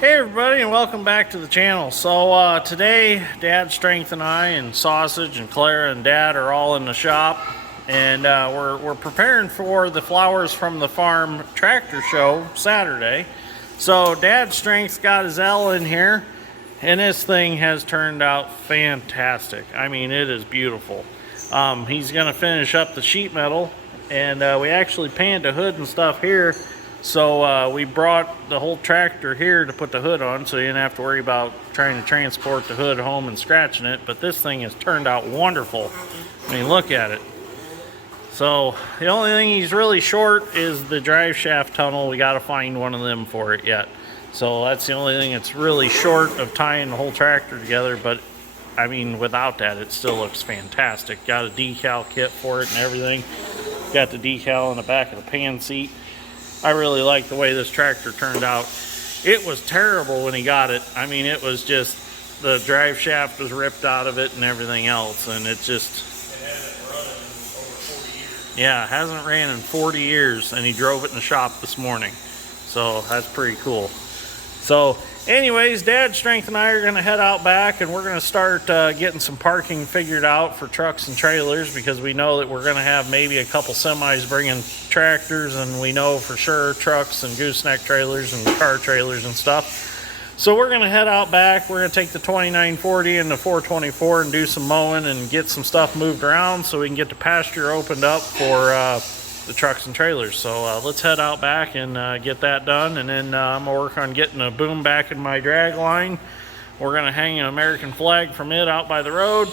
Hey everybody, and welcome back to the channel. So today Dad, Strength, and I, and Sausage, and Clara, and Dad are all in the shop, and we're preparing for the Flowers from the Farm tractor show Saturday. So Dad's Strength's got his L in here, and this thing has turned out fantastic. I mean, it is beautiful. He's gonna finish up the sheet metal, and we actually painted the hood and stuff here. So we brought the whole tractor here to put the hood on, so you didn't have to worry about trying to transport the hood home and scratching it. But this thing has turned out wonderful. I mean, look at it. So the only thing he's really short is the drive shaft tunnel. We got to find one of them for it yet. So that's the only thing that's really short of tying the whole tractor together. But I mean, without that, it still looks fantastic. Got a decal kit for it and everything. Got the decal in the back of the pan seat. I really like the way this tractor turned out. It was terrible when he got it. I mean, it was just, the drive shaft was ripped out of it and everything else, and it just... It hasn't run in over 40 years. Yeah, it hasn't ran in 40 years, and he drove it in the shop this morning. So that's pretty cool. So anyways, Dad, Strength, and I are going to head out back, and we're going to start getting some parking figured out for trucks and trailers, because we know that we're going to have maybe a couple semis bringing tractors, and we know for sure trucks and gooseneck trailers and car trailers and stuff. So we're going to head out back. We're going to take the 2940 and the 424 and do some mowing and get some stuff moved around so we can get the pasture opened up for the trucks and trailers. So let's head out back and get that done, and then I'm gonna work on getting a boom back in my drag line. We're gonna hang an American flag from it out by the road,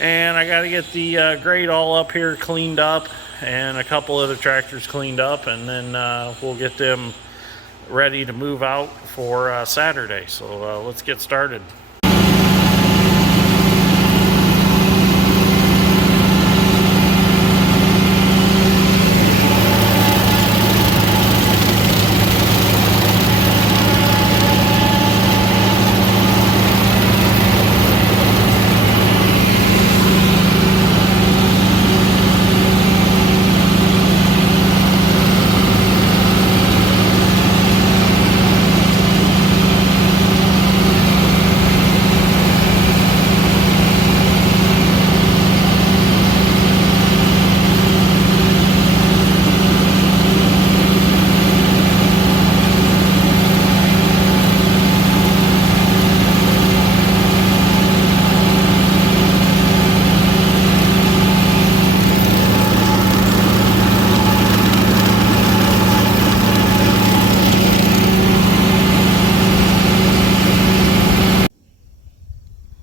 and I got to get the grate all up here cleaned up and a couple of the tractors cleaned up, and then we'll get them ready to move out for Saturday. So let's get started.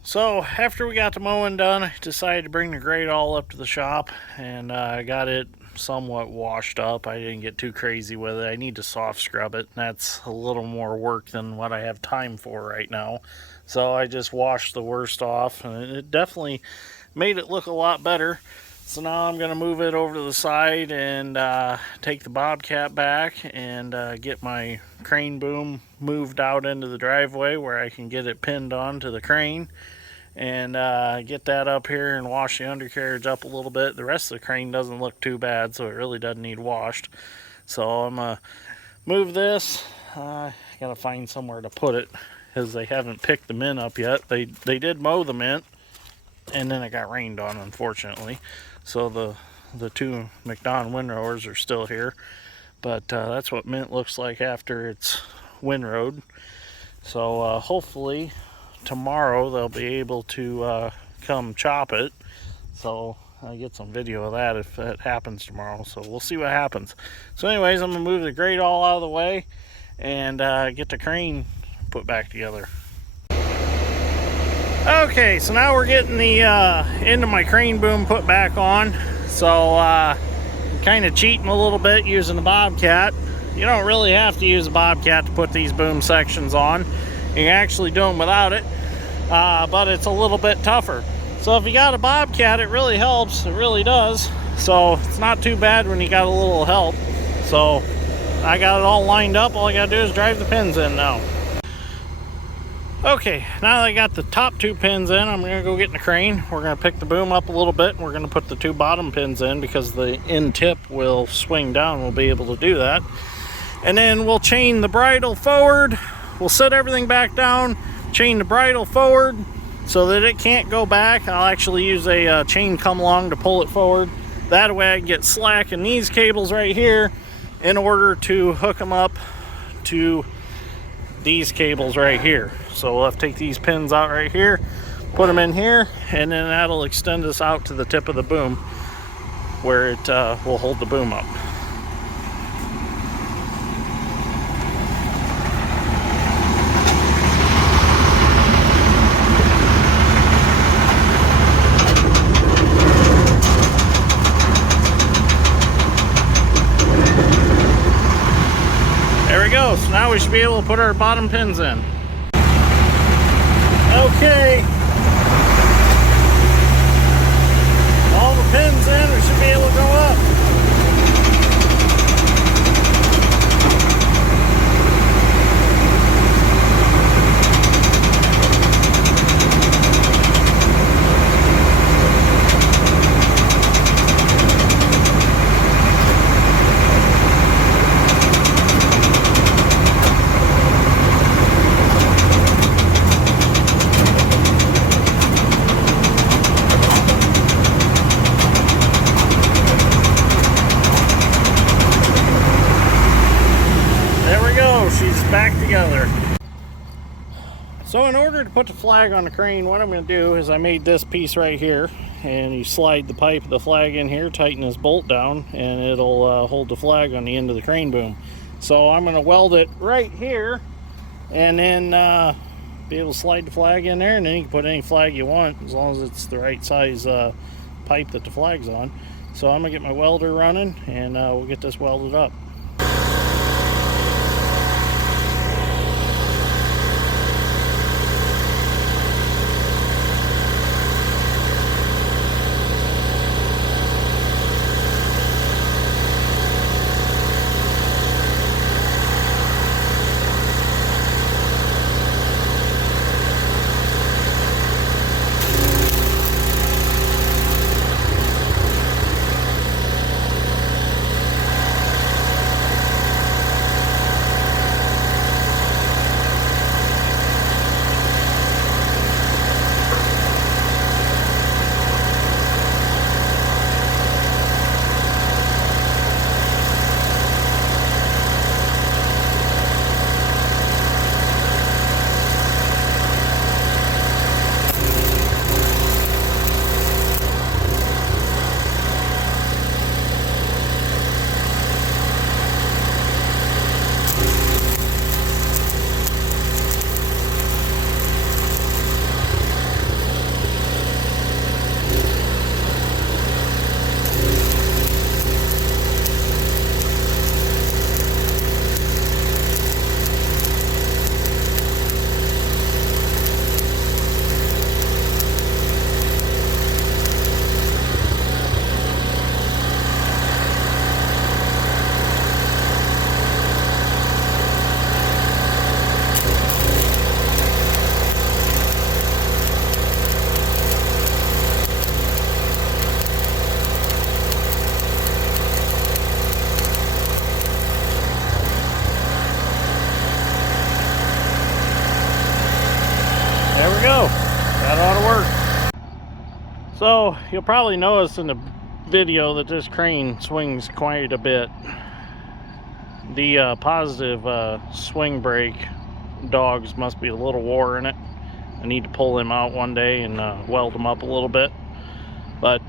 So after we got the mowing done, I decided to bring the grate all up to the shop, and I got it somewhat washed up. I didn't get too crazy with it. I need to soft scrub it, and that's a little more work than what I have time for right now. So I just washed the worst off, and it definitely made it look a lot better. So now I'm going to move it over to the side and take the Bobcat back and get my crane boom moved out into the driveway where I can get it pinned onto the crane, and get that up here and wash the undercarriage up a little bit. The rest of the crane doesn't look too bad, so it really doesn't need washed. So I'm going to move this. Gotta find somewhere to put it, because they haven't picked the mint up yet. They did mow the mint, and then it got rained on, unfortunately. So the two McDonald windrowers are still here, but that's what mint looks like after it's windrowed. So hopefully tomorrow they'll be able to come chop it, so I'll get some video of that if that happens tomorrow. So we'll see what happens. So anyways, I'm gonna move the grate all out of the way and get the crane put back together. Okay, so now we're getting the end of my crane boom put back on. So kind of cheating a little bit using the Bobcat. You don't really have to use a Bobcat to put these boom sections on. You can actually do them without it, but it's a little bit tougher. So if you got a Bobcat, it really helps. It really does. So it's not too bad when you got a little help. So I got it all lined up. All I got to do is drive the pins in now. Okay, now that I got the top two pins in, I'm going to go get in the crane. We're going to pick the boom up a little bit, and we're going to put the two bottom pins in because the end tip will swing down. We'll be able to do that. And then we'll chain the bridle forward. we'll set everything back down, chain the bridle forward so that it can't go back. I'll actually use a chain come along to pull it forward. That way I can get slack in these cables right here in order to hook them up to these cables right here. So we'll have to take these pins out right here, put them in here, and then that'll extend us out to the tip of the boom where it will hold the boom up. There we go. So now we should be able to put our bottom pins in. Okay. All the pins in, we should be able to go up. She's back together. So in order to put the flag on the crane, what I'm going to do is I made this piece right here, and you slide the pipe of the flag in here, tighten this bolt down, and it'll hold the flag on the end of the crane boom. So I'm going to weld it right here, and then be able to slide the flag in there, and then you can put any flag you want as long as it's the right size pipe that the flag's on. So I'm going to get my welder running, and we'll get this welded up. There we go. That ought to work. So you'll probably notice in the video that this crane swings quite a bit. The positive swing brake dogs must be a little wore in it. I need to pull them out one day and weld them up a little bit. But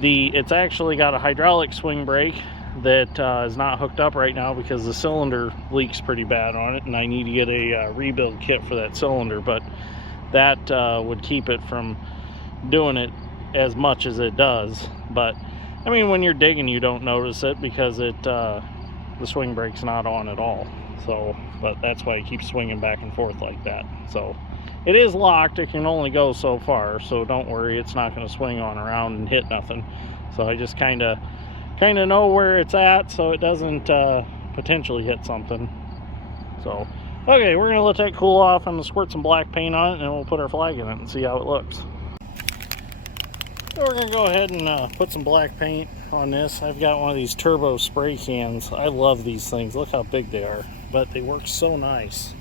it's actually got a hydraulic swing brake that is not hooked up right now because the cylinder leaks pretty bad on it, and I need to get a rebuild kit for that cylinder. But that would keep it from doing it as much as it does. But I mean, when you're digging, you don't notice it because the swing brake's not on at all. So, but that's why it keeps swinging back and forth like that. So it is locked. It can only go so far, so don't worry, it's not going to swing on around and hit nothing. So I just kind of know where it's at so it doesn't potentially hit something. So okay, we're gonna let that cool off. I'm gonna squirt some black paint on it, and then we'll put our flag in it and see how it looks. So we're gonna go ahead and put some black paint on this. I've got one of these turbo spray cans. I love these things. Look how big they are, but they work so nice.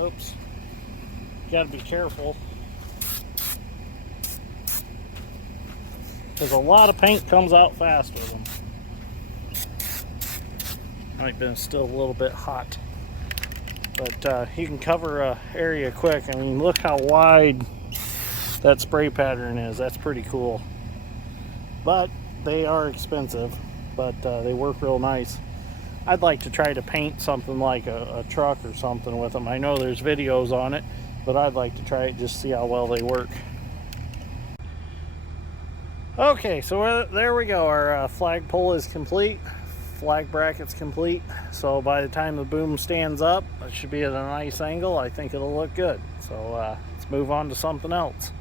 Oops. Got to be careful, because a lot of paint comes out fast with them. Might be still a little bit hot, but you can cover an area quick. I mean, look how wide that spray pattern is. That's pretty cool. But they are expensive, but they work real nice. I'd like to try to paint something like a truck or something with them. I know there's videos on it, but I'd like to try it just to see how well they work. Okay, so there we go. Our flagpole is complete. Flag bracket's complete. So by the time the boom stands up, it should be at a nice angle. I think it'll look good. So let's move on to something else.